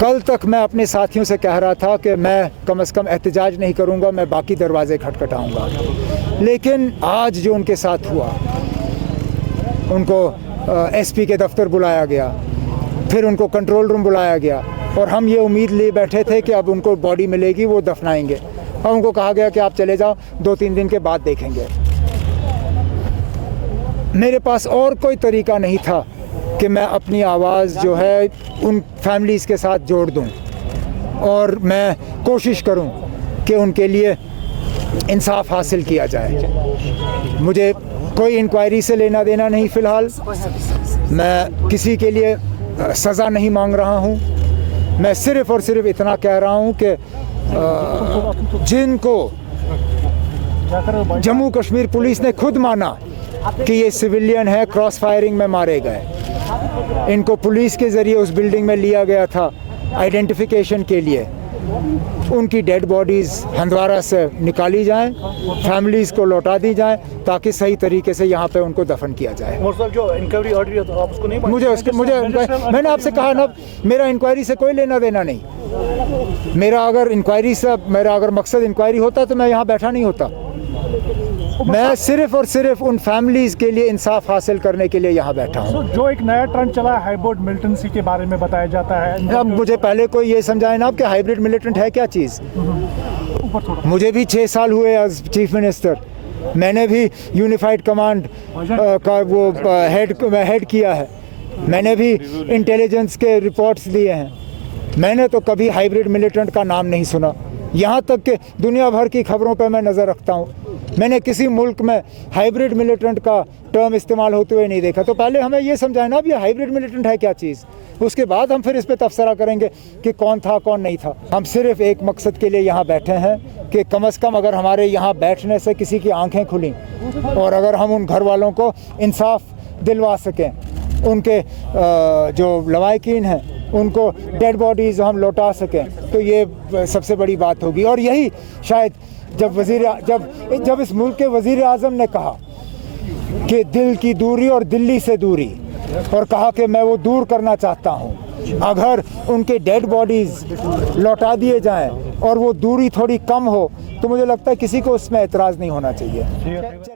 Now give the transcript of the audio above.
कल तक मैं अपने साथियों से कह रहा था कि मैं कम से कम एहतजाज नहीं करूंगा, मैं बाकी दरवाजे खटखटाऊंगा, लेकिन आज जो उनके साथ हुआ, उनको एसपी के दफ्तर बुलाया गया, फिर उनको कंट्रोल रूम बुलाया गया और हम ये उम्मीद लिए बैठे थे कि अब उनको बॉडी मिलेगी, वो दफनाएंगे, और उनको कहा गया कि आप चले जाओ, 2-3 दिन के बाद देखेंगे। मेरे पास और कोई तरीका नहीं था कि मैं अपनी आवाज़ जो है उन फैमिलीज़ के साथ जोड़ दूं और मैं कोशिश करूं कि उनके लिए इंसाफ हासिल किया जाए। मुझे कोई इंक्वायरी से लेना देना नहीं, फ़िलहाल मैं किसी के लिए सज़ा नहीं मांग रहा हूं। मैं सिर्फ़ और सिर्फ इतना कह रहा हूं कि जिनको जम्मू कश्मीर पुलिस ने खुद माना कि ये सिविलियन है, क्रॉस फायरिंग में मारे गए, इनको पुलिस के ज़रिए उस बिल्डिंग में लिया गया था आइडेंटिफिकेशन के लिए, उनकी डेड बॉडीज़ हंदवारा से निकाली जाएं, फैमिलीज़ को लौटा दी जाएं, ताकि सही तरीके से यहाँ पे उनको दफन किया जाए। जो इंक्वायरी ऑर्डर है तो आप उसको नहीं मैंने आपसे कहा ना, मेरा इंक्वायरी से कोई लेना देना नहीं। मेरा अगर मकसद इंक्वायरी होता तो मैं यहाँ बैठा नहीं होता। मैं सिर्फ और सिर्फ उन फैमिलीज़ के लिए इंसाफ हासिल करने के लिए यहाँ बैठा हूँ। जो एक नया ट्रेंड चला है हाइब्रिड मिलिटेंसी के बारे में बताया जाता है, अब मुझे पहले कोई ये समझाए ना कि हाइब्रिड मिलिटेंट है क्या चीज़। मुझे भी 6 साल हुए एज चीफ मिनिस्टर, मैंने भी यूनिफाइड कमांड का वो हेड किया है, मैंने भी इंटेलिजेंस के रिपोर्ट्स दिए हैं, मैंने तो कभी हाइब्रिड मिलिटेंट का नाम नहीं सुना। यहाँ तक कि दुनिया भर की खबरों पर मैं नज़र रखता हूँ, मैंने किसी मुल्क में हाइब्रिड मिलिटेंट का टर्म इस्तेमाल होते हुए नहीं देखा। तो पहले हमें ये समझाए ना, अब ये हाइब्रिड मिलिटेंट है क्या चीज़, उसके बाद हम फिर इस पर तबसरा करेंगे कि कौन था कौन नहीं था। हम सिर्फ एक मकसद के लिए यहाँ बैठे हैं कि कम से कम अगर हमारे यहाँ बैठने से किसी की आंखें खुली और अगर हम उन घर वालों को इंसाफ दिलवा सकें, उनके जो लवाकिन हैं उनको डेड बॉडीज़ हम लौटा सकें, तो ये सबसे बड़ी बात होगी। और यही शायद जब इस मुल्क के वज़ीर आज़म ने कहा कि दिल की दूरी और दिल्ली से दूरी, और कहा कि मैं वो दूर करना चाहता हूँ, अगर उनके डेड बॉडीज़ लौटा दिए जाएं और वो दूरी थोड़ी कम हो, तो मुझे लगता है किसी को उसमें एतराज़ नहीं होना चाहिए।